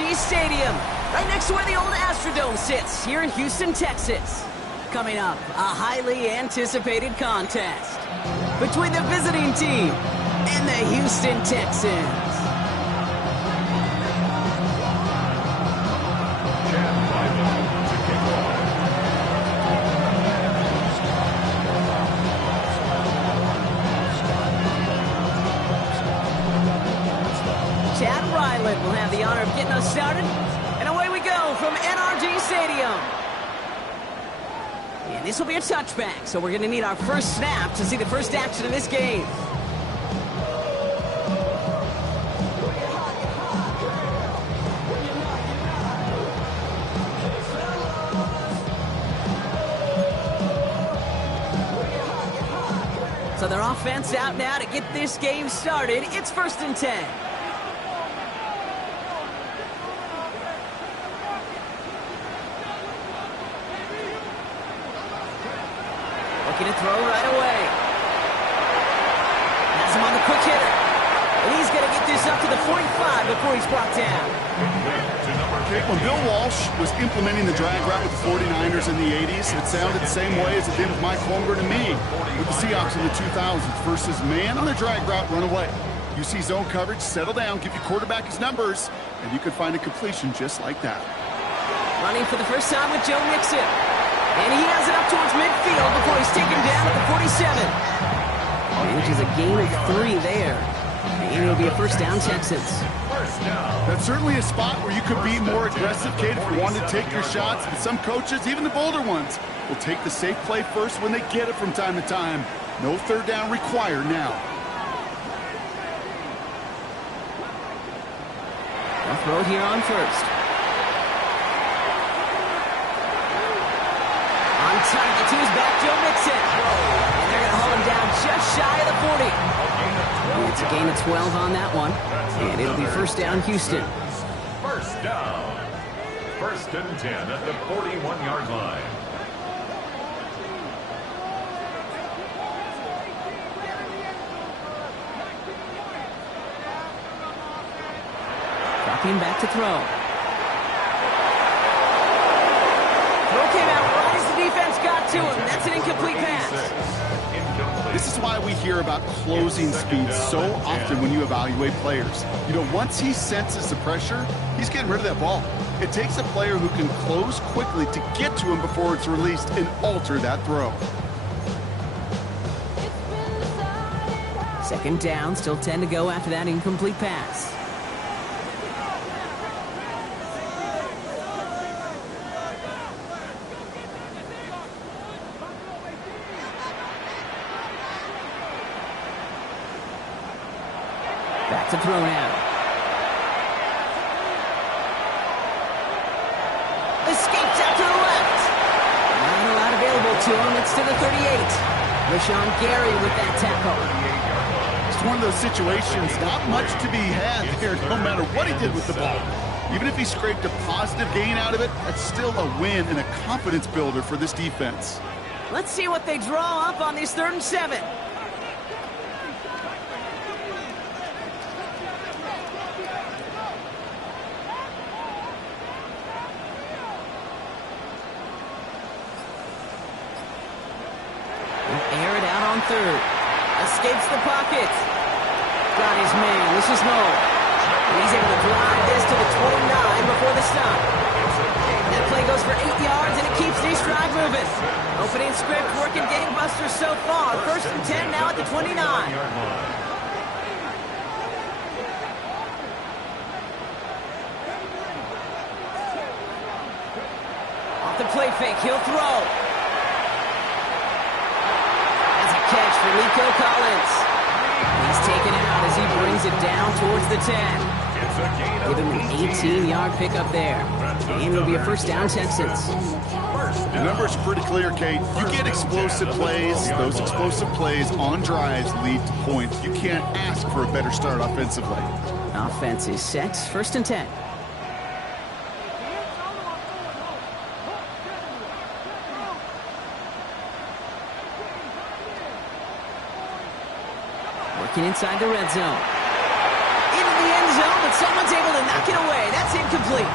NRG Stadium, right next to where the old Astrodome sits, here in Houston, Texas. Coming up, a highly anticipated contest between the visiting team and the Houston Texans. Will have the honor of getting us started. And away we go from NRG Stadium. And this will be a touchback, so we're going to need our first snap to see the first action of this game. So their offense out now to get this game started. It's 1st and 10. To throw right away. Has him on the quick hitter. And he's going to get this up to the 45 before he's brought down. When Bill Walsh was implementing the drag route with the 49ers in the 80s, it sounded the same way as it did with Mike Holmgren and me with the Seahawks in the 2000s versus man on a drag route, run away. You see zone coverage, settle down, give your quarterback his numbers, and you can find a completion just like that. Running for the first time with Joe Mixon. And he has it up towards midfield before he's taken down at the 47. Manages a gain of 3 there. And it'll be a first down, Texans. That's certainly a spot where you could be more aggressive, Kate, if you wanted to take your shots. But some coaches, even the bolder ones, will take the safe play first when they get it from time to time. No third down required now. They'll throw it here on first. On target to his back, Joe Mixon. And they're going to hold him down just shy of the 40. And it's a gain of 12 on that one. And it'll be first down, Houston. First down. 1st and 10 at the 41-yard line. Dropping back to throw. Throw came out right as the defense got to him. That's an incomplete pass. This is why we hear about closing speed so often when you evaluate players. You know, once he senses the pressure, he's getting rid of that ball. It takes a player who can close quickly to get to him before it's released and alter that throw. 2nd down, still 10 to go after that incomplete pass. Back to throw now. Escapes out to the left. Not a lot available to him. It's to the 38. Rashawn Gary with that tackle. It's one of those situations, not much to be had there, no matter what he did with the ball. Even if he scraped a positive gain out of it, that's still a win and a confidence builder for this defense. Let's see what they draw up on this 3rd and 7. Air it out on 3rd. Escapes the pocket. Got his man. This is Noel. He's able to drive this to the 29 before the stop. That play goes for 8 yards, and it keeps this drive moving. Opening script working gangbusters so far. 1st and 10 now at the 29. Off the play fake, he'll throw. That's a catch for Nico Collins. He's taken out as he brings it down towards the 10. Give him an 18-yard pickup there. And it'll be a first down, Texans. The numbers are pretty clear, Kate. You get explosive plays. Those explosive plays on drives lead to points. You can't ask for a better start offensively. Offense is set. 1st and 10. Working inside the red zone. Into the end zone. The but someone's able to knock it away. That's incomplete.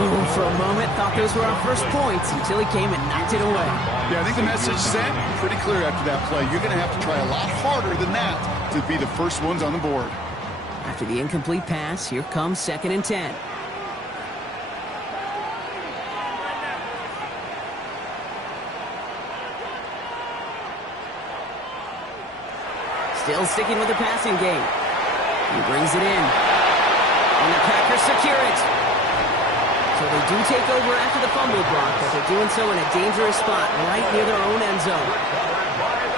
Ooh, for a moment, thought those were our first points until he came and knocked it away. Yeah, I think the message sent pretty clear after that play. You're going to have to try a lot harder than that to be the first ones on the board. After the incomplete pass, here comes 2nd and 10. Still sticking with the passing game. He brings it in. And the Packers secure it. So they do take over after the fumble block, but they're doing so in a dangerous spot right near their own end zone.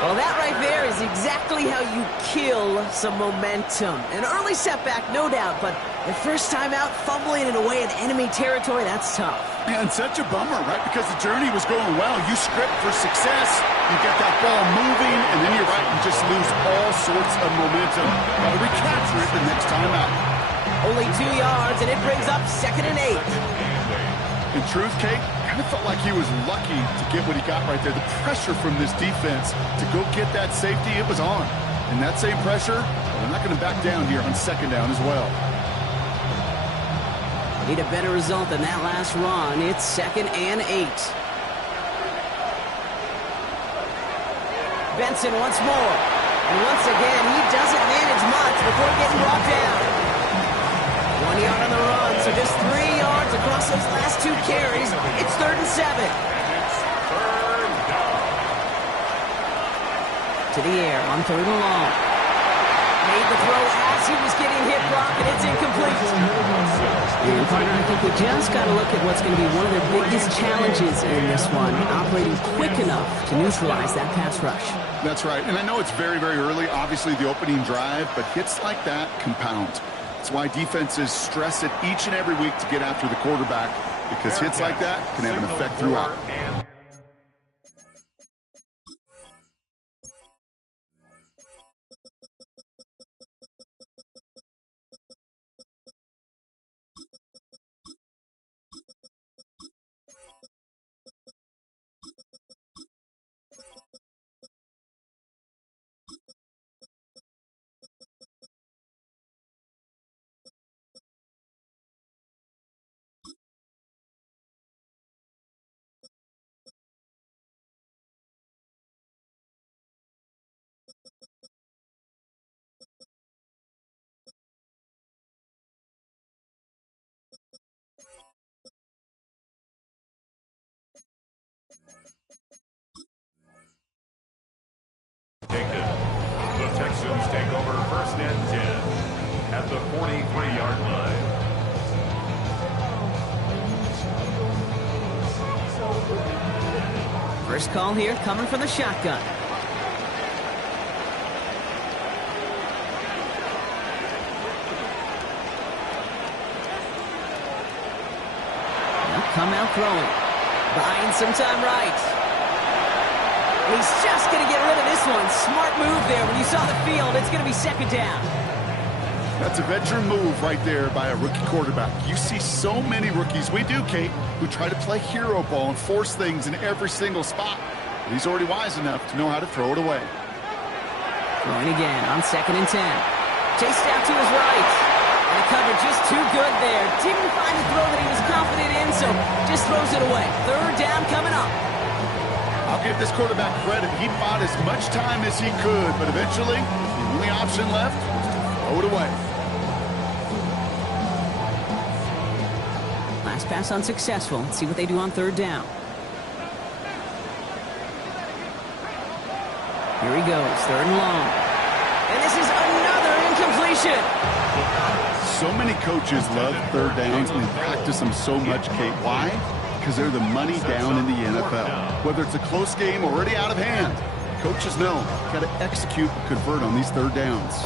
Well, that right there is exactly how you kill some momentum. An early setback, no doubt, but the first time out, fumbling it away in enemy territory, that's tough. And such a bummer, right? Because the journey was going well. You script for success, you get that ball moving, and then you're right, you just lose all sorts of momentum. Got to recapture it the next time out. Only 2 yards, and it brings up 2nd and 8. In truth, Kate, kind of felt like he was lucky to get what he got right there. The pressure from this defense to go get that safety, it was on. And that same pressure, they're not going to back down here on 2nd down as well. Need a better result than that last run. It's 2nd and 8. Benson once more. And once again, he doesn't manage much before getting brought down. 1 yard on the run, so just 3 yards across those last 2 carries. It's 3rd and 7. To the air on 3rd and long. Made the throw as he was getting hit, Brock, and it's incomplete. And partner, I think we just got to look at what's going to be one of their biggest challenges in this one, operating quick enough to neutralize that pass rush. That's right, and I know it's very, very early, obviously the opening drive, but hits like that compound. That's why defenses stress it each and every week to get after the quarterback, because hits like that can have an effect throughout. The Texans take over 1st and 10 at the 43-yard line. First call here coming from the shotgun. They'll come out throwing. Buying some time right. He's just going to get rid of this one. Smart move there. When you saw the field, it's going to be 2nd down. That's a veteran move right there by a rookie quarterback. You see so many rookies, we do, Kate, who try to play hero ball and force things in every single spot. But he's already wise enough to know how to throw it away. Throwing again on 2nd and 10. Chased out to his right. And the cover just too good there. Didn't find the throw that he was confident in, so just throws it away. 3rd down coming up. I'll give this quarterback credit. He bought as much time as he could, but eventually, the only option left was to throw it away. Last pass unsuccessful. Let's see what they do on 3rd down. Here he goes, 3rd and long. And this is another incompletion. So many coaches love 3rd downs, and they practice them so much, Kate. Why? Because they're the money down in the NFL. Whether it's a close game or already out of hand, coaches know got to execute and convert on these 3rd downs.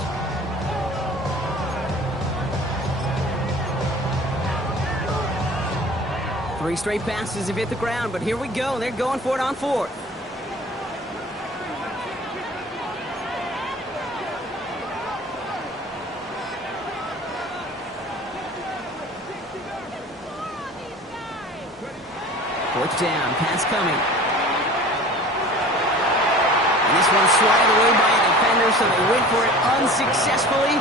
Three straight passes have hit the ground, but here we go. They're going for it on 4th. Fourth down, pass coming. And this one's swatted away by a defender, so they went for it unsuccessfully.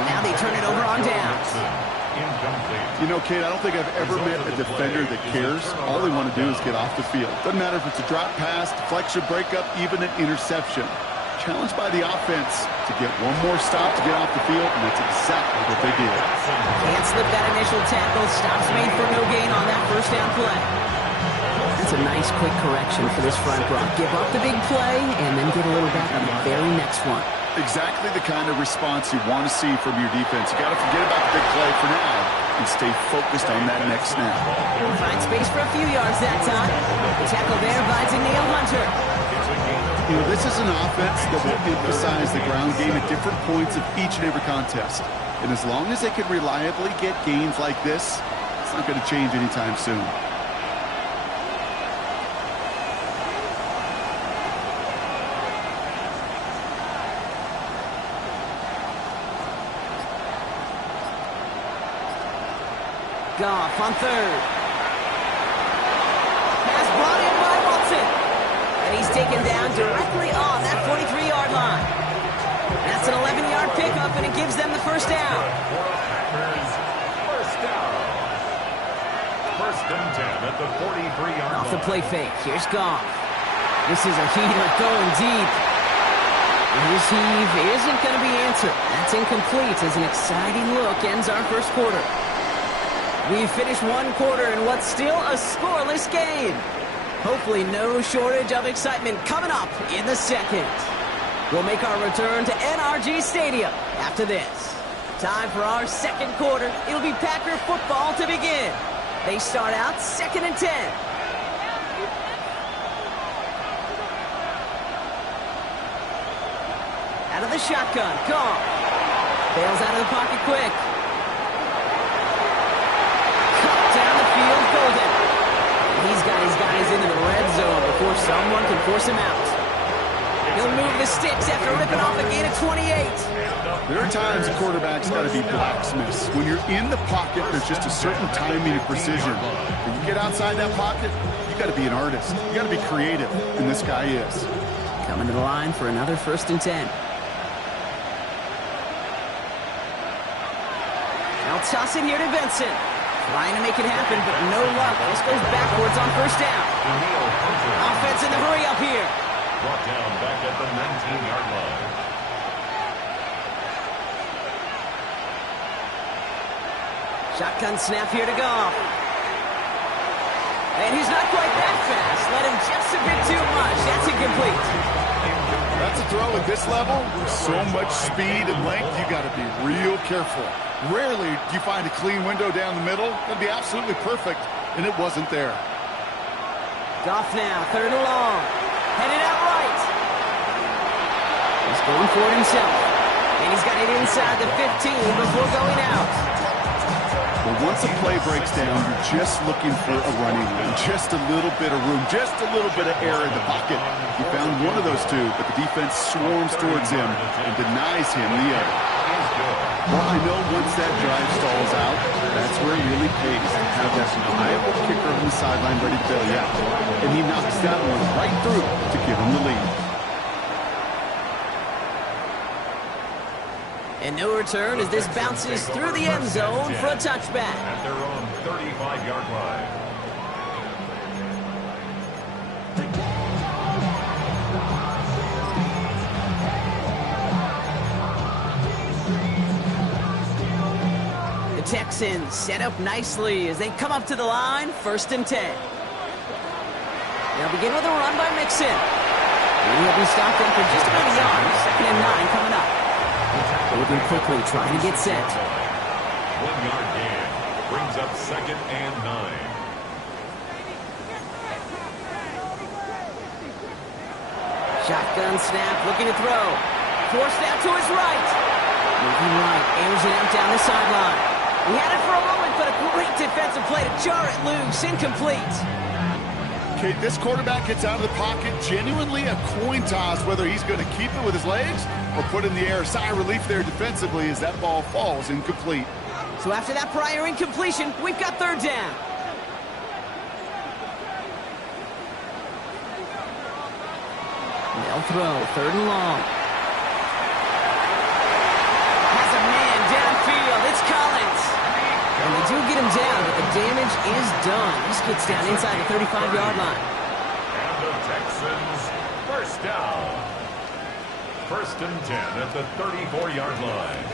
And now they turn it over on downs. You know, Kate, I don't think I've ever met a defender that cares. All they want to do is get off the field. Doesn't matter if it's a drop pass, deflection, breakup, even an interception. Challenged by the offense to get one more stop to get off the field, and that's exactly what they did. Can't slip that initial tackle. Stops made for no gain on that first down play. That's a nice quick correction for this front row. Give up the big play and then get a little back on the very next one. Exactly the kind of response you want to see from your defense. You got to forget about the big play for now and stay focused on that next snap. Find space for a few yards that time. The tackle there by Danielle Hunter. You know, this is an offense that will emphasize the ground game at different points of each and every contest. And as long as they can reliably get gains like this, it's not going to change anytime soon. Goff on third. Pass brought in by Watson. And he's taken down directly on that 43-yard line. That's an 11-yard pickup, and it gives them the first down. First down. First and 10 at the 43-yard line. Off the play fake. Here's Goff. This is a heater going deep. And his heave isn't going to be answered. That's incomplete as an exciting look ends our first quarter. We finished one quarter in what's still a scoreless game. Hopefully no shortage of excitement coming up in the second. We'll make our return to NRG Stadium after this. Time for our second quarter. It'll be Packer football to begin. They start out 2nd and 10. Out of the shotgun, Goff. Bails out of the pocket quick. Down the field, Golden. He's got his guys into the red zone before someone can force him out. He'll move the sticks after ripping off a gain of 28. There are times a quarterback's got to be blacksmiths. When you're in the pocket, there's just a certain timing and precision. When you get outside that pocket, you got to be an artist. You got to be creative, and this guy is. Coming to the line for another 1st and 10. They'll toss it here to Benson. Trying to make it happen, but no luck. This goes backwards on first down. Offense in the hurry up here. Brought down back at the 19-yard line. Shotgun snap here to Goff. And he's not quite that fast. Let him just a bit too much. That's incomplete. That's a throw at this level. With so much speed and length, you got to be real careful. Rarely do you find a clean window down the middle. That'd be absolutely perfect, and it wasn't there. Goff now, 3rd and long. Headed out right. He's going for it himself. And he's got it inside the 15 before going out. Well, once a play breaks down, you're just looking for a running room. Just a little bit of room, just a little bit of air in the pocket. He found one of those two, but the defense swarms towards him and denies him the other. Well, I know once that drive stalls out, that's where it really pays to have that reliable kicker on the sideline ready to bail you out. And he knocks that one right through to give him the lead. And no return as this bounces through the end zone for a touchback. At their own 35-yard line. The Texans set up nicely as they come up to the line, 1st and 10. They'll begin with a run by Mixon. And he'll be stopped up for just about a yard. 2nd and 9 coming up. Moving quickly, trying to get set. 1-yard gain brings up 2nd and 9. Shotgun snap, looking to throw. Forced out to his right. Moving right, airs it out down the sideline. He had it for a moment, but a great defensive play to jar it loose. Incomplete. Okay, this quarterback gets out of the pocket, genuinely a coin toss whether he's going to keep it with his legs or put in the air. Sigh of relief there defensively as that ball falls incomplete. So after that prior incompletion, we've got 3rd down. They'll throw, 3rd and long. Has a man Collins. And they do get him down, but the damage is done. This gets down inside the 35-yard line. And the Texans, first down. First and 10 at the 34-yard line.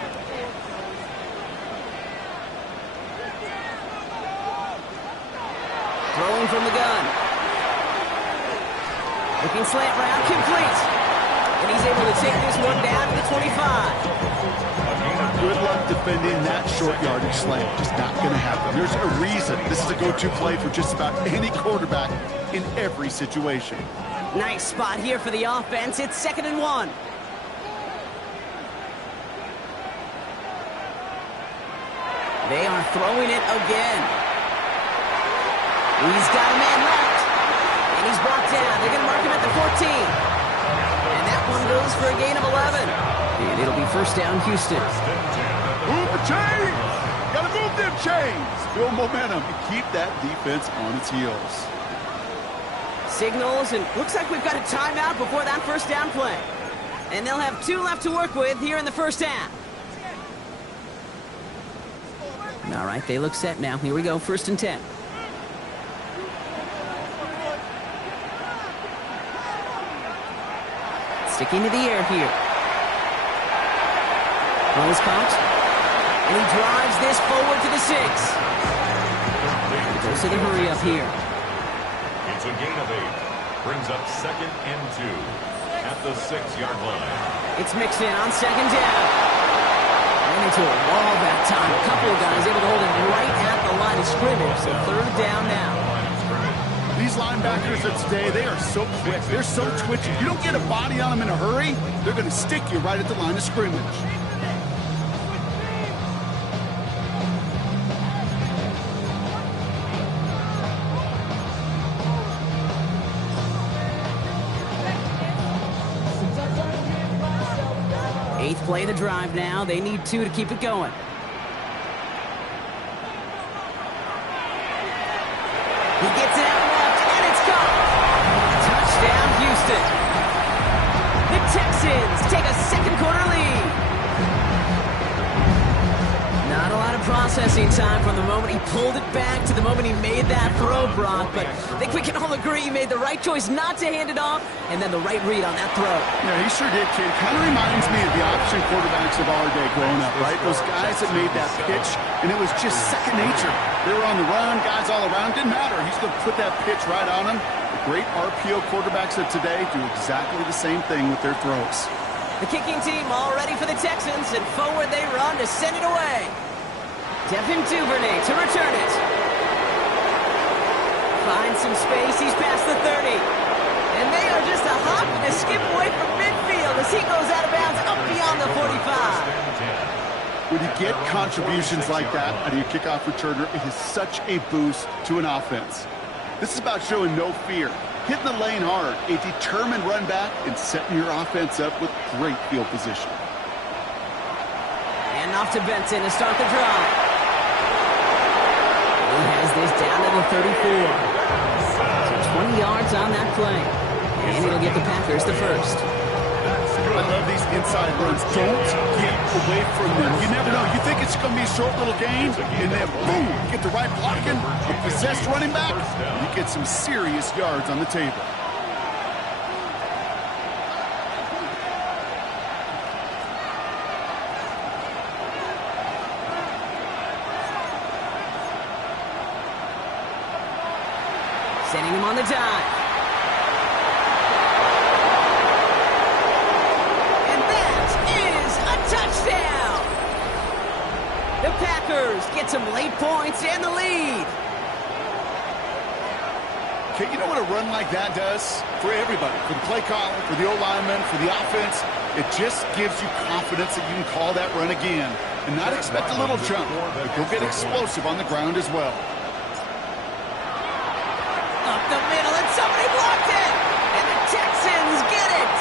Throwing from the gun. Looking slant route, complete. And he's able to take this one down to the 25. Good luck defending that short yardage slant. Just not going to happen. There's a reason this is a go-to play for just about any quarterback in every situation. Nice spot here for the offense. It's 2nd and 1. They are throwing it again. He's got a man left. And he's brought down. They're going to mark him at the 14. And that one goes for a gain of 11. And it'll be first down, Houston. Move the chains! Gotta move them chains! Build momentum and keep that defense on its heels. Signals, and looks like we've got a timeout before that first down play. And they'll have 2 left to work with here in the first half. All right, they look set now. Here we go, 1st and 10. Sticking to the air here. Throws caught. And he drives this forward to the 6. He goes to the hurry up here. It's a gain of 8. Brings up 2nd and 2 at the 6-yard line. It's mixed in on 2nd down. Ran into a wall that time. A couple of guys able to hold it right at the line of scrimmage. So 3rd down now. These linebackers of today, they are so quick. They're so twitchy. You don't get a body on them in a hurry, they're going to stick you right at the line of scrimmage. Eighth play of the drive now. They need 2 to keep it going. He gets it out left, and it's gone. Touchdown, Houston. The Texans take a second-quarter lead. Not a lot of processing time from the moment he pulled it back to the moment he made that throw, Brock. But I think we can all agree he made the right choice not to hand it off, and then the right read on that throw. Yeah, he sure did, kid. Kind of reminds me of the option quarterbacks of our day growing up, right? Those guys that made that pitch, and it was just second nature. They were on the run, guys all around. Didn't matter. He's going to put that pitch right on them. The great RPO quarterbacks of today do exactly the same thing with their throws. The kicking team all ready for the Texans, and forward they run to send it away. Devin Duvernay to return it. Finds some space. He's past the 30. And they are just a hop and a skip away from midfield as he goes out of bounds up beyond the 45. When you get contributions like that out of your kickoff returner, it is such a boost to an offense. This is about showing no fear, hitting the lane hard, a determined run back, and setting your offense up with great field position. And off to Benson to start the drive. He has this down to the 34. So 20 yards on that play. And it'll get the Packers the first. I love these inside runs. Don't get away from them. You never know. You think it's going to be a short little game, and then boom, get the right blocking, the possessed running back, you get some serious yards on the table. Sending him on the dive. And that is a touchdown! The Packers get some late points and the lead. Okay, you know what a run like that does for everybody? For the play caller, for the O-lineman, for the offense? It just gives you confidence that you can call that run again and not expect a little jump, but go get explosive on the ground as well. Up the middle, and somebody blocked it! And the Texans get it!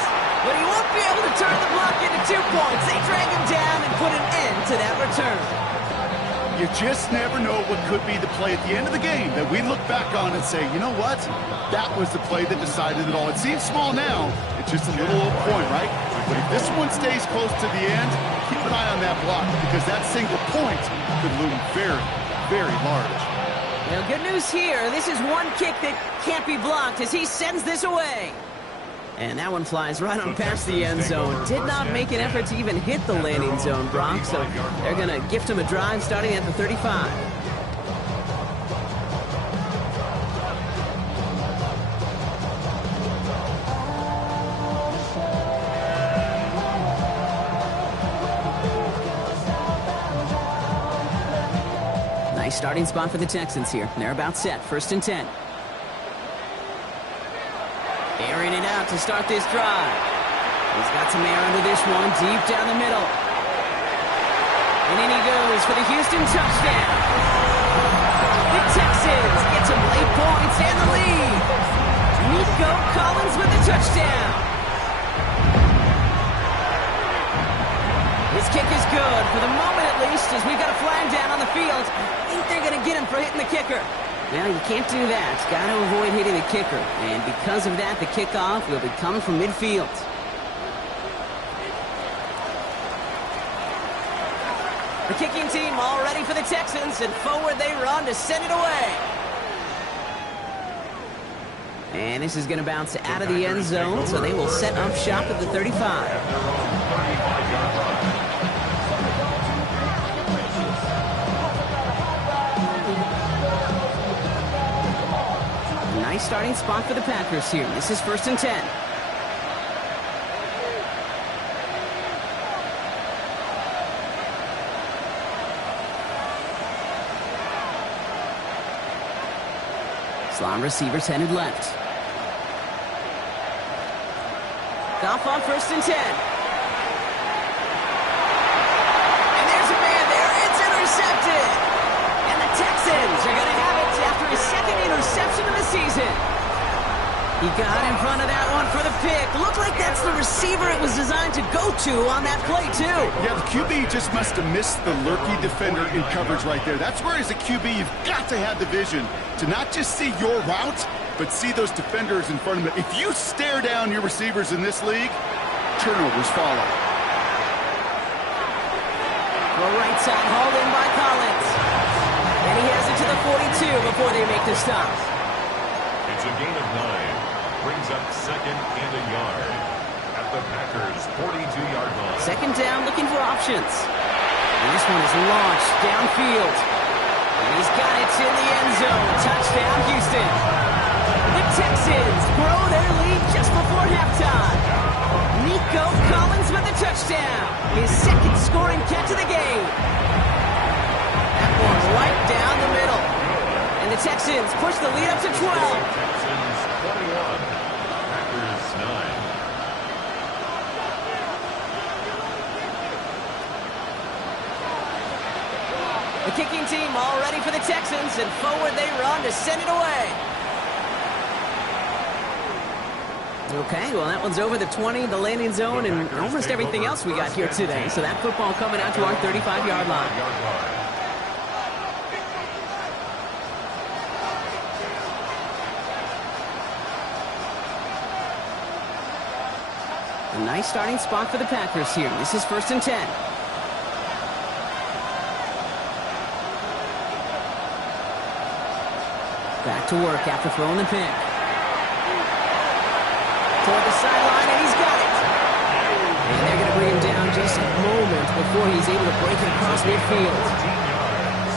But he won't be able to turn the block into 2 points. They drag him down and put an end to that return. You just never know what could be the play at the end of the game that we look back on and say, you know what? That was the play that decided it all. It seems small now. It's just a little point, right? But if this one stays close to the end, keep an eye on that block because that single point could loom very, very large. Well, good news here. This is one kick that can't be blocked as he sends this away. And that one flies right on past the end zone. Did not make an effort to even hit the landing zone, Brock. So they're going to gift him a drive starting at the 35. Nice starting spot for the Texans here. They're about set. 1st and 10. Airing it out to start this drive. He's got some air under this one, deep down the middle. And in he goes for the Houston touchdown. The Texans get some late points and the lead. Nico Collins with the touchdown. His kick is good, for the moment at least, as we've got a flag down on the field. I think they're going to get him for hitting the kicker. Well, you can't do that. Got to avoid hitting the kicker. And because of that, the kickoff will be coming from midfield. The kicking team all ready for the Texans, and forward they run to send it away. And this is going to bounce out of the end zone, so they will set up shop at the 35. Nice starting spot for the Packers here. This is 1st and 10. Slot receivers headed left. Goff on 1st and 10. And there's a man there. It's intercepted. And the Texans are going to have it after his 2nd interception of the season. He got in front of that one for the pick. Looked like that's the receiver it was designed to go to on that play, too. Yeah, the QB just must have missed the lurky defender in coverage right there. That's where, as a QB, you've got to have the vision to not just see your route, but see those defenders in front of it. If you stare down your receivers in this league, turnovers follow. The right side hauled in by Collins. And he has it to the 42 before they make the stop. It's a gain of 9. Brings up 2nd and a yard at the Packers' 42-yard line. 2nd down, looking for options. And this one is launched downfield. And he's got it in the end zone. Touchdown, Houston. The Texans grow their lead just before halftime. Nico Collins with the touchdown. His 2nd scoring catch of the game. That one right down the middle. And the Texans push the lead up to 12. Texans 21, Packers 9. The kicking team all ready for the Texans, and forward they run to send it away. Okay, well, that one's over the 20, the landing zone, and almost everything else we got here today. So that football coming out to our 35-yard line. A nice starting spot for the Packers here. This is 1st and 10. Back to work after throwing the pick. Toward the sideline, and he's got it. And they're going to bring him down just a moment before he's able to break it across midfield.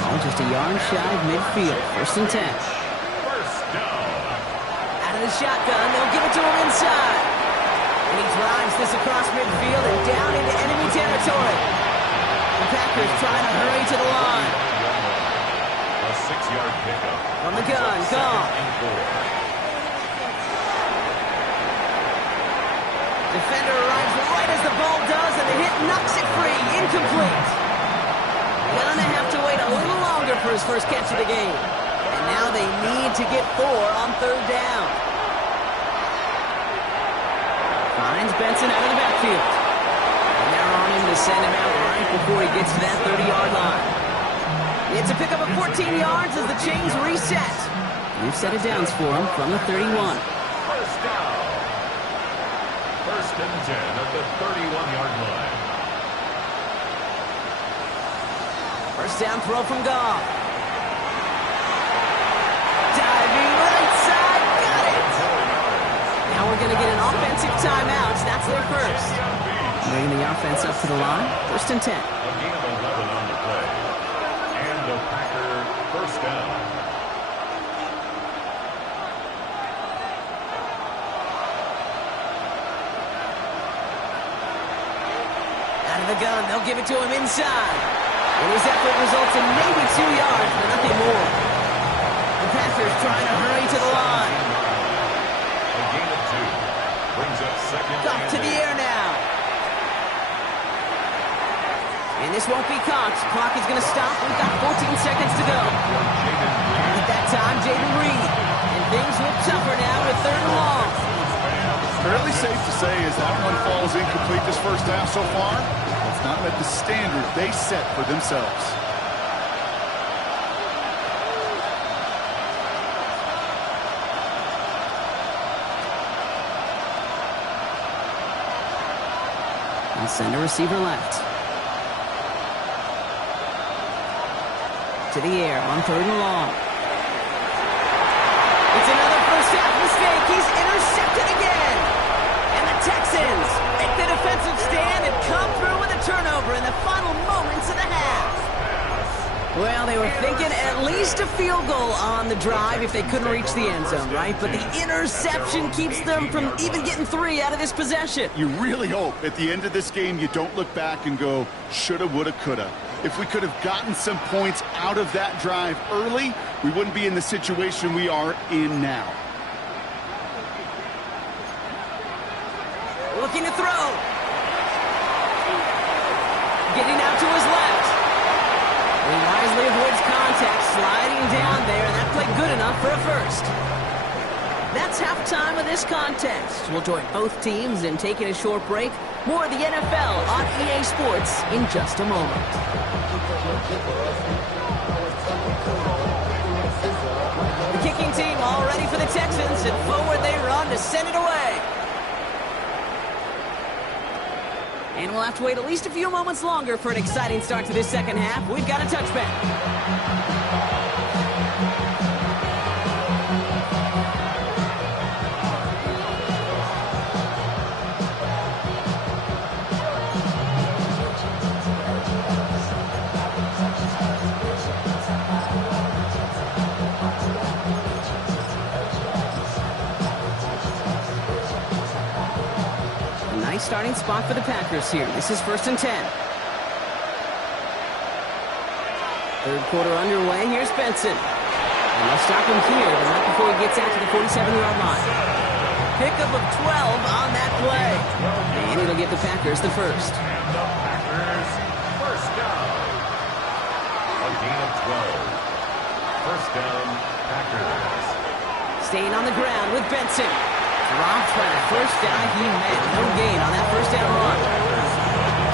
Oh, just a yard shy of midfield. 1st and 10. Out of the shotgun, they'll give it to him inside. And he drives this across midfield and down into enemy territory. The Packers trying to hurry to the line. A 6-yard pickup. From the gun, gone. Defender arrives right as the ball does, and the hit knocks it free. Incomplete. Gonna have to wait a little longer for his first catch of the game. And now they need to get 4 on 3rd down. Finds Benson out of the backfield. And they're on him to send him out right before he gets to that 30-yard line. It's a pickup of 14 yards as the chains reset. New set of downs for him from the 31. First First and 10 at the 31-yard line. First down throw from Goff. Diving right side, got it. Now we're going to get an offensive timeout. That's their first. Bringing the offense up to the line. First and 10. A gain of 11 on the play. And the Packer first down. Out of the gun, they'll give it to him inside. And his effort results in maybe 2 yards, but nothing more. The Packers trying to hurry to the line. A gain of 2. Brings up second. Goff to the air now. And this won't be caught. Clock is going to stop. We've got 14 seconds to go. At that time, Jaden Reed. And things look tougher now with third and long. Fairly safe to say as that one falls incomplete this first half so far, it's not met the standard they set for themselves. And send a receiver left. To the air on third and long. It's another first half mistake. He's intercepted again. And the Texans make the defensive stand and come through with a turnover in the final moments of the half. Well, they were thinking at least a field goal on the drive if they couldn't reach the end zone, right? But the interception keeps them from even getting 3 out of this possession. You really hope at the end of this game you don't look back and go, shoulda, woulda, coulda. If we could have gotten some points out of that drive early, we wouldn't be in the situation we are in now. Looking to throw. Getting out to his left. He wisely avoids contact, sliding down there, and that played good enough for a first. That's halftime of this contest. We'll join both teams in taking a short break. More of the NFL on EA Sports in just a moment. The kicking team all ready for the Texans, and forward they run to send it away. And we'll have to wait at least a few moments longer for an exciting start to this second half. We've got a touchback. Starting spot for the Packers here. This is first and 10. Third quarter underway. Here's Benson. And they'll stop him here, but not before he gets out to the 47-yard line. Pickup of 12 on that play. And it'll get the Packers the first. And the Packers first down. A gain of 12. First down, Packers. Staying on the ground with Benson. Dropped by the first guy he met. No gain on that first down run.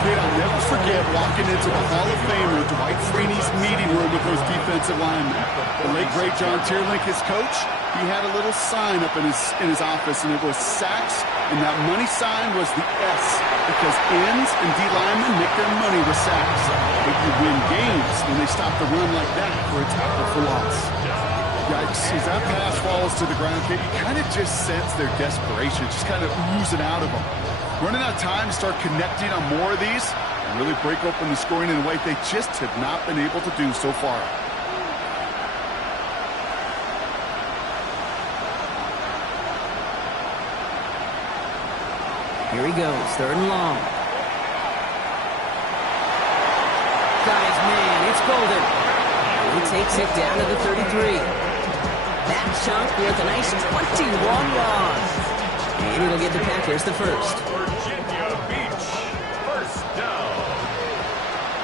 Kid, I'll never forget walking into the Hall of Famer Dwight Freeney's meeting room with those defensive linemen. The late, great John Tierlink, his coach, he had a little sign up in his office, and it was sacks, and that money sign was the S, because ends and D linemen make their money with sacks. But you win games when they stop the run like that for a tackle for loss. Yikes, as that pass falls to the ground, kid, you kind of just sense their desperation, just kind of oozing out of them. Running out of time to start connecting on more of these and really break open the scoring in a way they just have not been able to do so far. Here he goes, third and long. Got his man, it's Golden. He takes it down to the 33. That chunk worth a nice 21 yards. And it'll get the Packers the first. Virginia Beach, first down.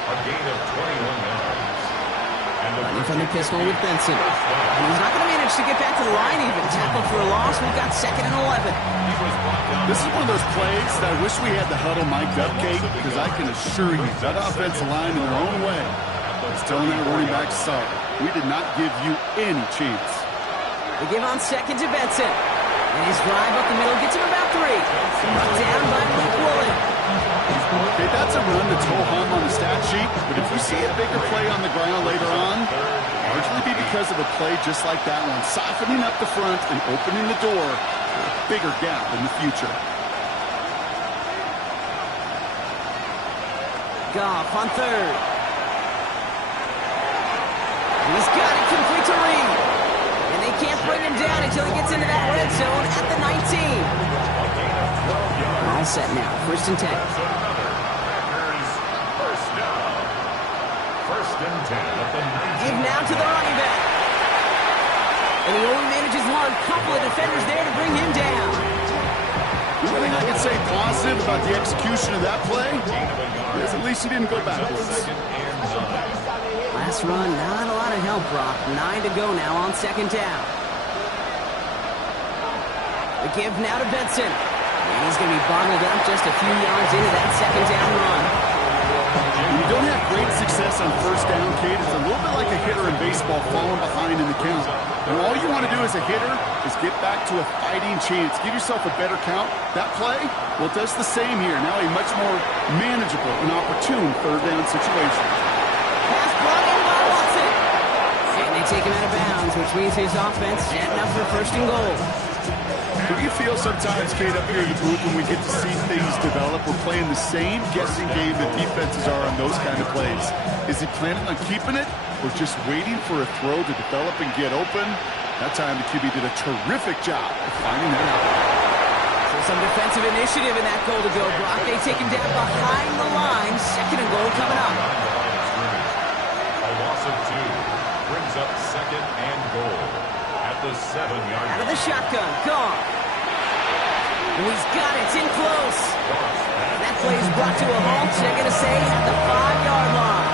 A gain of 21 yards. And Running from the pistol with Benson. And he's not going to manage to get back to the line even. Tackled for a loss. We've got second and 11. This is one of those plays that I wish we had the huddle mic'd up, Kate, because I can assure you that offensive line in their own way is telling that running back, sorry, we did not give you any chance. They give on second to Benson. And his drive up the middle gets him about 3. Brought down by Luke Woolen. Okay, that's a run that's ho-hum on the stat sheet, but if you see a bigger play on the ground later on, largely be because of a play just like that one, softening up the front and opening the door for a bigger gap in the future. Goff on 3rd. He's got it complete to Reed. And they can't bring him down until he gets into that red zone at the 19. All set now, 1st and 10. First down. 1st and 10 at the 19. Give now to the running back. And he only manages one. Couple of defenders there to bring him down. The only thing I can say positive about the execution of that play is at least he didn't go backwards. Last run, not a lot of help, Brock. 9 to go now on 2nd down. The give now to Benson. And he's going to be bottled up just a few yards into that 2nd down run. When you don't have great success on 1st down, Kate, it's a little bit like a hitter in baseball falling behind in the count. And all you want to do as a hitter is get back to a fighting chance. Give yourself a better count. That play, well, it does the same here. Now a much more manageable and opportune 3rd down situation. Pass brought in by Watson. And they take him out of bounds, which means his offense setting up for 1st and goal. Do you feel sometimes, Kate, up here in the booth when we get to see things develop, we're playing the same guessing game that defenses are on those kind of plays? Is he planning on keeping it or just waiting for a throw to develop and get open? That time the QB did a terrific job of finding that out. So some defensive initiative in that goal to go, Brock. They take him down behind the line. 2nd and goal coming up. A loss of 2 brings up 2nd and goal at the 7-yard line. Out of the shotgun, gone. And he's got it, it's in close. And that play is brought to a halt, they're going to say, at the 5-yard line.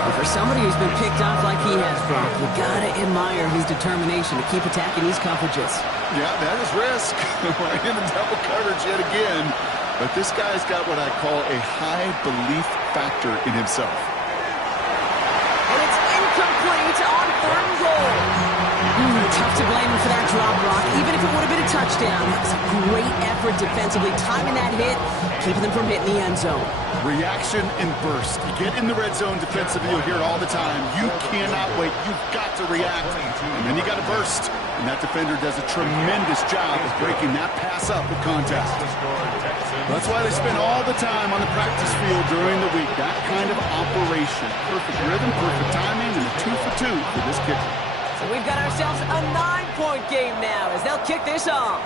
And for somebody who's been picked off like he has, Brock, you got to admire his determination to keep attacking these coverages. Yeah, that is risk. Right in the double coverage yet again. But this guy's got what I call a high belief factor in himself. And it's incomplete on 3rd and goal. Tough to blame him for that drop, Brock. Even if it would have been a touchdown, that was a great effort defensively, timing that hit, keeping them from hitting the end zone. Reaction and burst. You get in the red zone defensively, you'll hear it all the time. You cannot wait. You've got to react. And then you got to burst. And that defender does a tremendous job of breaking that pass up with contact. That's why they spend all the time on the practice field during the week. That kind of operation. Perfect rhythm, perfect timing, and a 2 for 2 for this kicker. So we've got ourselves a 9-point game now as they'll kick this off.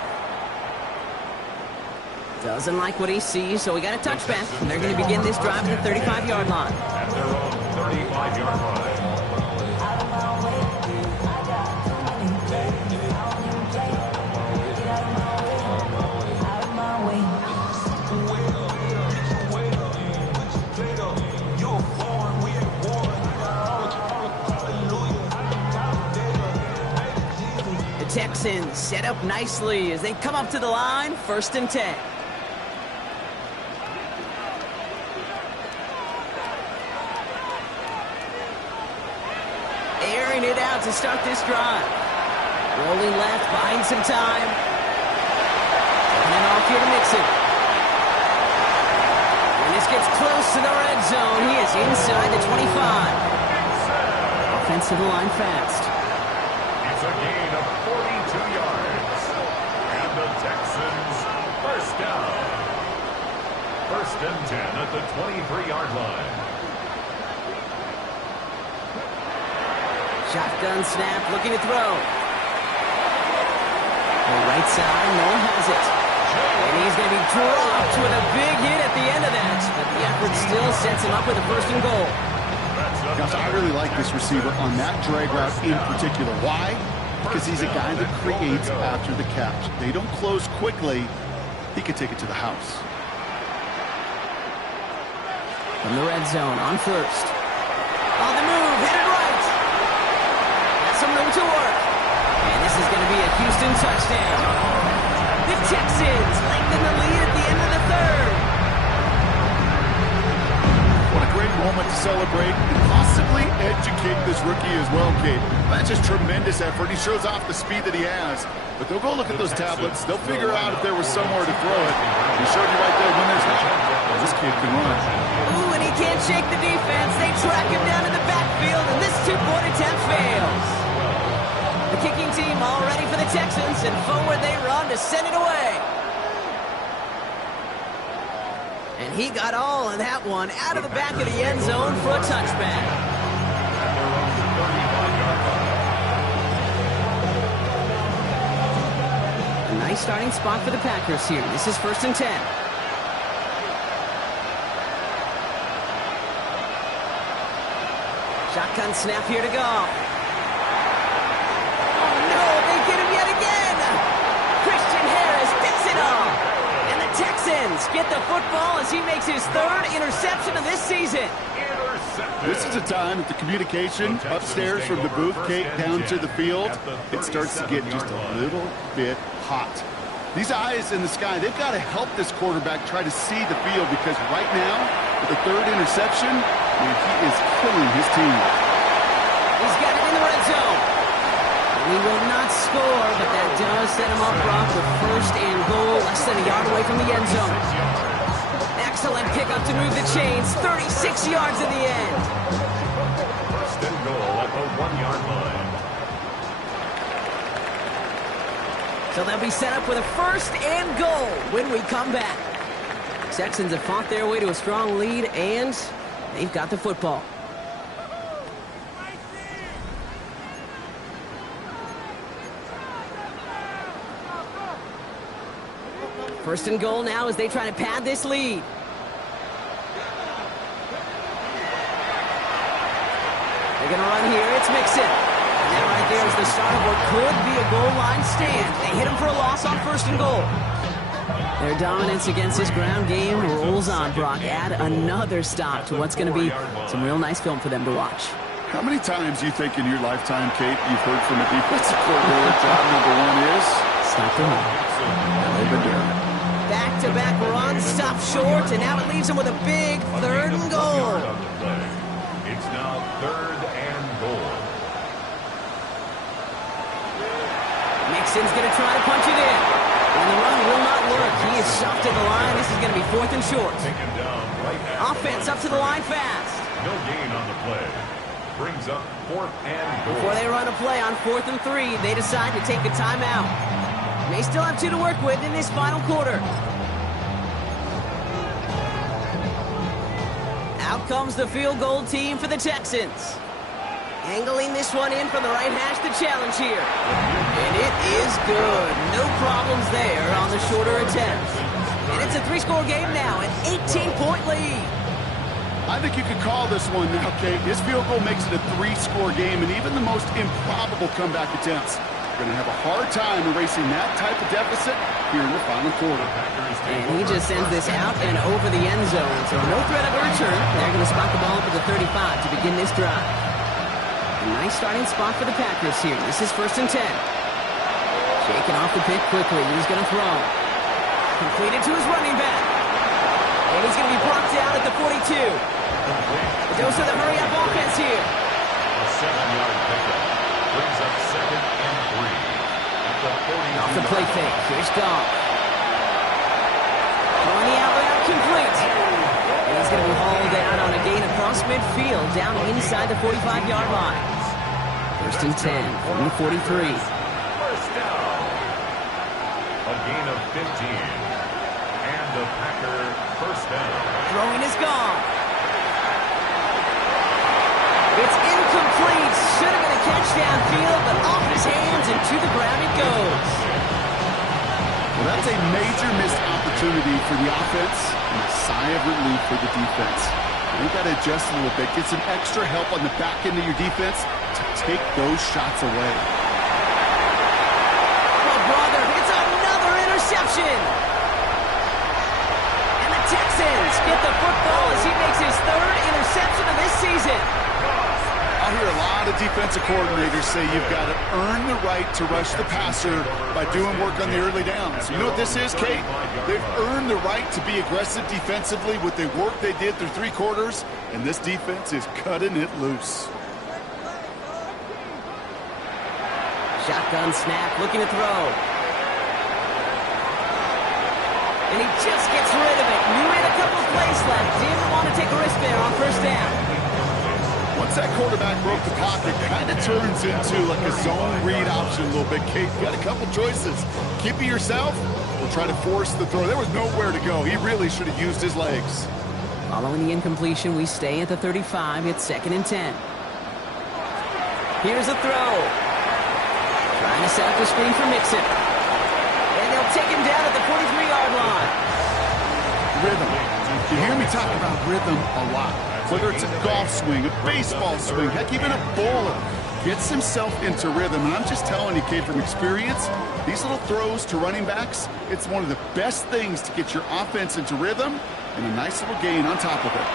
Doesn't like what he sees, so we got a touchback. And they're going to begin this drive at the 35-yard line. At their own 35-yard line. Texans set up nicely as they come up to the line, 1st and 10. Airing it out to start this drive. Rolling left, buying some time. And then off here to Mixon. When this gets close to the red zone, he is inside the 25. Offensive line fast. It's a gain of 42 yards. And the Texans, 1st down. 1st and 10 at the 23-yard line. Shotgun snap, looking to throw. The right side, Noah has it. And he's going to be dropped with a big hit at the end of that. But the effort still sets him up with a 1st and goal. Gosh, I really like this receiver on that drag route in particular. Why? Because he's a guy that creates after the catch. They don't close quickly. He could take it to the house. From the red zone, on 1st. On the move, headed right. Got some room to work. And this is going to be a Houston touchdown. The Texans lengthen the lead at the end of the 3rd. What a great moment to celebrate and possibly educate this rookie as well, Kate. That's just tremendous effort. He shows off the speed that he has. But they'll go look at those tablets. They'll figure out if there was somewhere to throw it. He showed you right there when there's not. Well, this kid can run. Ooh, and he can't shake the defense. They track him down in the backfield, and this two-point attempt fails. The kicking team all ready for the Texans, and forward they run to send it away. And he got all of that one out of the back of the end zone for a touchback. A nice starting spot for the Packers here. This is 1st and 10. Shotgun snap here to go. Oh no, they get him yet again. Christian Harris picks it up. And the Texans get the football as he makes his 3rd interception of this season. This is a time that the communication upstairs from the booth, Kate, down to the field, it starts to get just a little bit hot. These eyes in the sky, they've got to help this quarterback try to see the field, because right now, with the 3rd interception, man, he is killing his team. He's got it in the red zone. He will not score, but that does set him up, Brock, with 1st and goal, less than a yard away from the end zone. Excellent pickup to move the chains, 36 yards in the end. 1st and goal at the 1-yard line. So they'll be set up with a 1st and goal when we come back. Texans have fought their way to a strong lead, and they've got the football. First and goal now as they try to pad this lead. They're going to run here. It's Mixon. And that right there is the start of what could be a goal line stand. They hit him for a loss on 1st and goal. Their dominance against this ground game rolls on, Brock. Add another stop to what's going to be some real nice film for them to watch. How many times do you think in your lifetime, Kate, you've heard from a defensive coordinator, job number 1 is? Stop the run. And they've been doing it. Back-to-back runs, stop short, and now it leaves him with a big 3rd and goal. It's now 3rd and goal. Mixon's going to try to punch it in. And the run will not work. He is shoved to the line. This is going to be 4th and short. Taken down right at Offense up to the line fast. no gain on the play. Brings up 4th and goal. Before they run a play on 4th and 3, they decide to take a timeout. They still have 2 to work with in this final quarter. Out comes the field goal team for the Texans. Angling this one in from the right hash to challenge here. And it is good. No problems there on the shorter attempt. And it's a 3-score game now, an 18-point lead. I think you could call this one now, Kate. This field goal makes it a 3-score game, and even the most improbable comeback attempts are going to have a hard time erasing that type of deficit here in the final quarter. And he just sends this out and over the end zone. So no threat of a return. They're going to spot the ball up at the 35 to begin this drive. A nice starting spot for the Packers here. This is 1st and 10. Shaking off the pick quickly. He's going to throw. Completed to his running back. And he's going to be blocked down at the 42. A dose of the hurry-up offense here. A 7-yard pickup. Brings up 2nd and 3. At the 40. Off the play fake. Here's Goff. Throwing the out route complete. And he's going to be hauled down on a gain across midfield down inside the 45-yard line. 1st and 10 from the 43. First down. A gain of 15. And the Packer first down. Throwing is gone. It's incomplete. Should have been a catch downfield, but off his hands and to the ground it goes. Well, that's a major missed opportunity for the offense and a sigh of relief for the defense. You've got to adjust a little bit, get some extra help on the back end of your defense to take those shots away. Well, brother, it's another interception. And the Texans get the football as he makes his 3rd interception of this season. Oh, hear a lot of defensive coordinators say you've got to earn the right to rush the passer by doing work on the early downs. You know what this is, Kate? They've earned the right to be aggressive defensively with the work they did through 3 quarters, and this defense is cutting it loose. Shotgun snap, looking to throw. And he just gets rid of it. You made a couple of plays left. Didn't want to take a risk there on first down. Once that quarterback broke the pocket, kind of turns into like a zone read option a little bit, Kate. You got a couple choices. Keep it yourself or try to force the throw. There was nowhere to go. He really should have used his legs. Following the incompletion, we stay at the 35. It's 2nd and 10. Here's a throw. Trying to set up the screen for Mixon. And they'll take him down at the 43-yard line. Rhythm. You hear me talk about rhythm a lot. Whether it's a golf swing, a baseball swing, heck, even a bowler gets himself into rhythm. And I'm just telling you, Kate, from experience, these little throws to running backs, it's one of the best things to get your offense into rhythm and a nice little gain on top of it.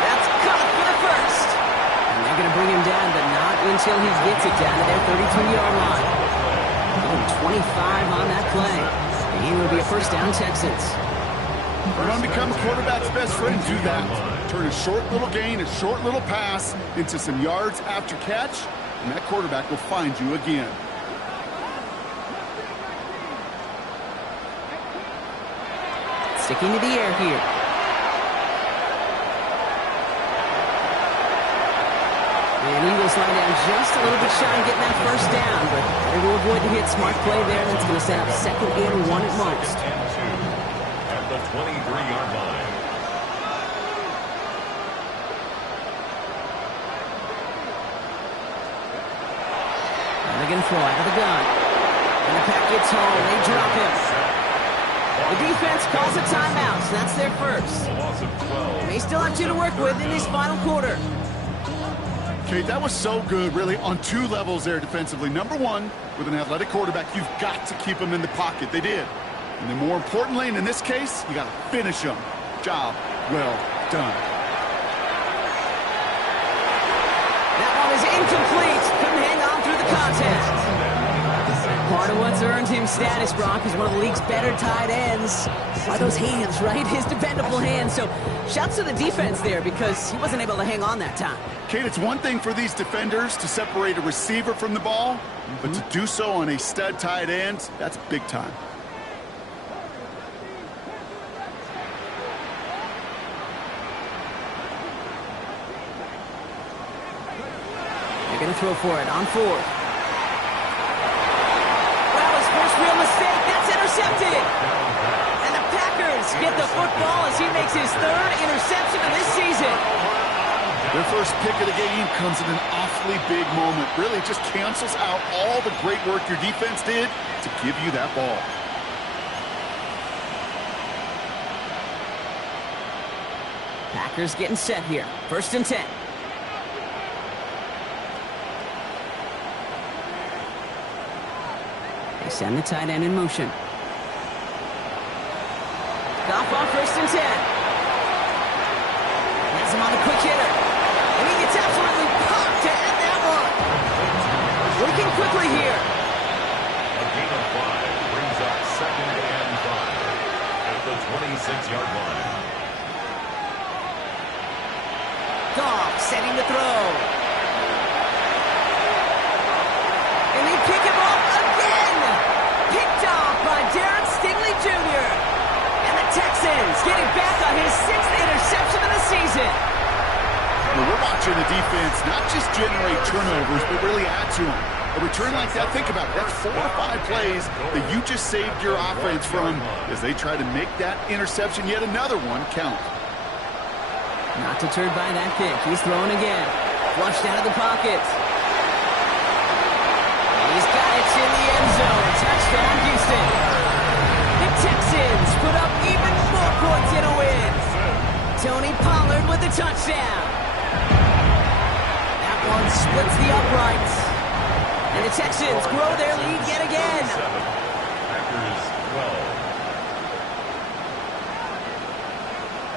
That's caught for the first. And they're going to bring him down, but not until he gets it down to their 32-yard line. 25 on that play. And it will be a first down, Texans. We're going to become a quarterback's best friend. Do that. Turn a short little gain, a short little pass into some yards after catch, and that quarterback will find you again. Sticking to the air here. And Eagles lie down just a little bit shy of getting that first down, but they will avoid the hit. Smart play there. That's going to set up 2nd and 1 at most. At the 23-yard line. And they're going to throw out of the gun. And the pack gets home. They drop him. The defense calls a timeout, so that's their first. They still have 2 to work with in this final quarter. Kate, that was so good, really, on 2 levels there defensively. Number 1, with an athletic quarterback, you've got to keep him in the pocket. They did. And then more importantly, and in this case, you got to finish him. Job well done. That one is incomplete. Couldn't hang on through the contest. Part of what's earned him status, Brock, is one of the league's better tight ends. Are those hands, right? His dependable hands. So shouts to the defense there because he wasn't able to hang on that time. Kate, it's one thing for these defenders to separate a receiver from the ball, but to do so on a stud tight end, that's big time. They're going to throw for it on 4th. First real mistake, that's intercepted. And the Packers get the football as he makes his 3rd interception of this season. Their first pick of the game comes at an awfully big moment. Really just cancels out all the great work your defense did to give you that ball. Packers getting set here. 1st and 10. They send the tight end in motion. Goff on 1st and 10. Has him on a quick hitter. And he gets absolutely popped to end that one. Working quickly here. A gain of 5 brings up 2nd and 5 at the 26-yard line. Goff setting the throw. And they pick him up again. Picked off by Darren Stingley Jr. And the Texans getting back on his 6th interception of the season. Well, we're watching the defense not just generate turnovers, but really add to them. A return like that, think about it. That's 4 or 5 plays that you just saved your offense from as they try to make that interception, yet another one, count. Not deterred by that kick. He's throwing again. Flushed out of the pocket. He's got it in the end zone. Touchdown, Houston. The Texans put up even more points in a win. Tony Pollard with the touchdown. That one splits the uprights. And the Texans grow their lead yet again. Packers 12.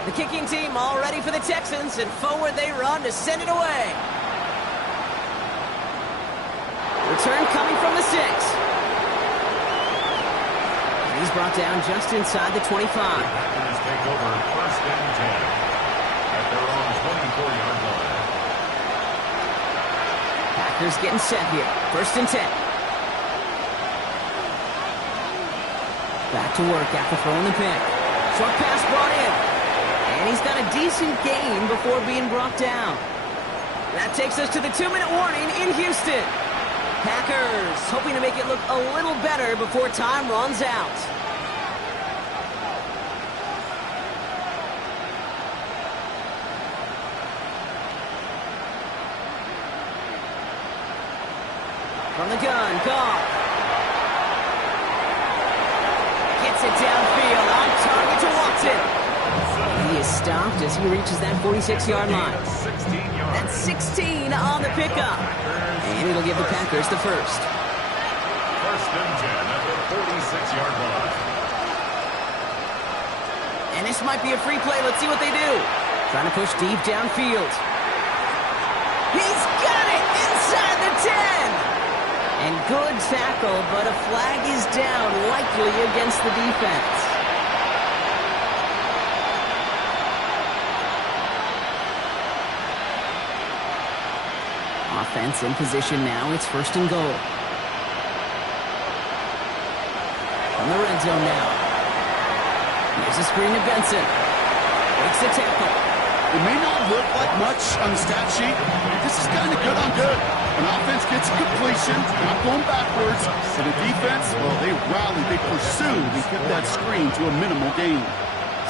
The kicking team all ready for the Texans, and forward they run to send it away. Return coming from the 6. And he's brought down just inside the 25. Packers take over 1st and 10 at their own 24-yard line. Packers getting set here. 1st and 10. Back to work after throwing the pick. Short pass brought in. And he's got a decent gain before being brought down. That takes us to the 2-minute warning in Houston. Packers hoping to make it look a little better before time runs out. From the gun, Goff. Gets it downfield, on target to Watson. He is stopped as he reaches that 46-yard line. That's 16 on the pickup. And it'll give the Packers the 1st. 1st and 10 at the 46-yard line. And this might be a free play. Let's see what they do. Trying to push deep downfield. He's got it inside the 10. And good tackle, but a flag is down, likely against the defense. Offense in position now. It's 1st and goal. From the red zone now. Here's a screen to Benson. Breaks the tackle. It may not look like much on the stat sheet, but this is kind of good on good. An offense gets a completion, not going backwards, and the defense, well, they rally, they pursue, they get that screen to a minimal gain.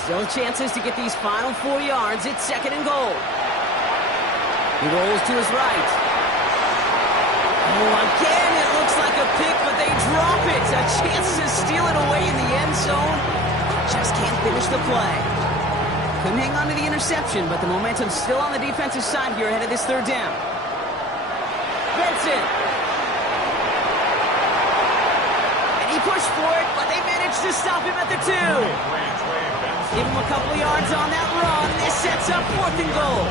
Still chances to get these final 4 yards. It's 2nd and goal. He rolls to his right. Oh, again, it looks like a pick, but they drop it. A chance to steal it away in the end zone. Just can't finish the play. Couldn't hang on to the interception, but the momentum's still on the defensive side here ahead of this 3rd down. Benson. And he pushed for it, but they managed to stop him at the 2. Give him a couple of yards on that run. This sets up 4th and goal.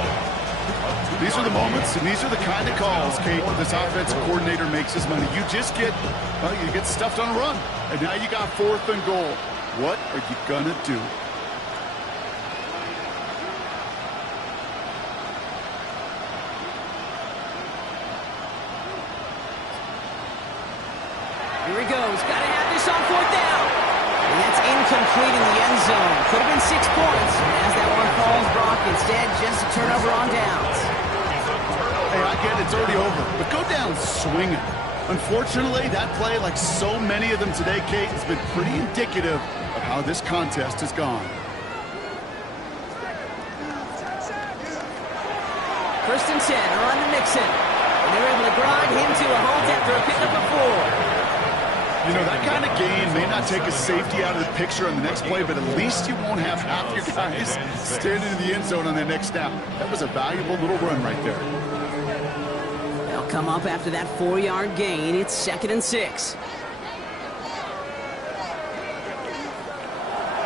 These are the moments, and these are the kind of calls, Kate, that this offensive coordinator makes his money. You just get, well, you get stuffed on a run, and now you got 4th and goal. What are you gonna do? Here he goes. Got to have this on 4th down. And that's incomplete in the end zone. Could have been 6 points. As that one falls, Brock, instead just a turnover on downs. Hey, I get it, it's already over, but go down swinging. Unfortunately, that play, like so many of them today, Kate, has been pretty indicative of how this contest has gone. 1st and 10, on to Mixon. And they're able to grind him to a halt after a pickup of 4. You know, that kind of gain may not take a safety out of the picture on the next play, but at least you won't have half your guys standing in the end zone on that next snap. That was a valuable little run right there. They'll come up after that 4-yard gain. It's 2nd and 6.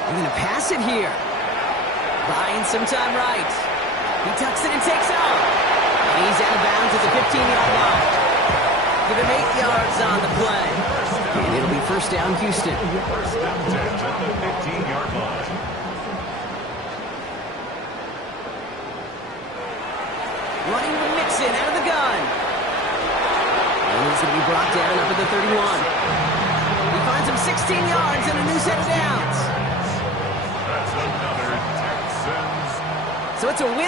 They're going to pass it here. Buying some time right. He tucks it and takes off. And he's out of bounds at the 15-yard line. Give him 8 yards on the play. And it'll be 1st down, Houston. 1st and 10 at the 15-yard line. Running with Mixon out of the gun. And he's going to be brought down up at the 31. He finds him 16 yards and a new set of downs. That's another Texans. So it's a win